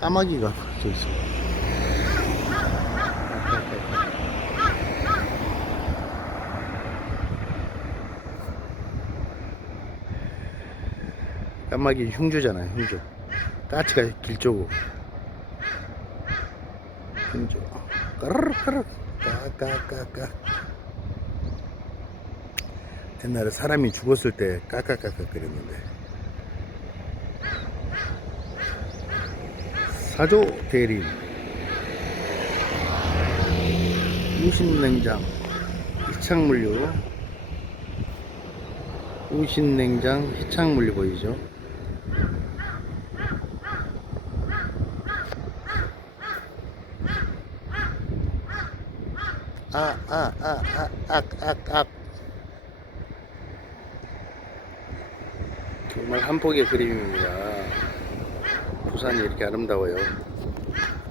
까마귀가 저 있어. 까마귀 흉조잖아요, 흉조. 까치가 길조고. 흉조. 까르르 까르르 까까까까. 옛날에 사람이 죽었을 때 까까까까 그랬는데. 사조 대림. 우신냉장. 희창물류. 우신냉장 희창물류 보이죠? 아, 아, 아, 아, 악, 악, 악. 정말 한 폭의 그림입니다. സാന്നിരിക്കാനും ഉണ്ടാവുകയോ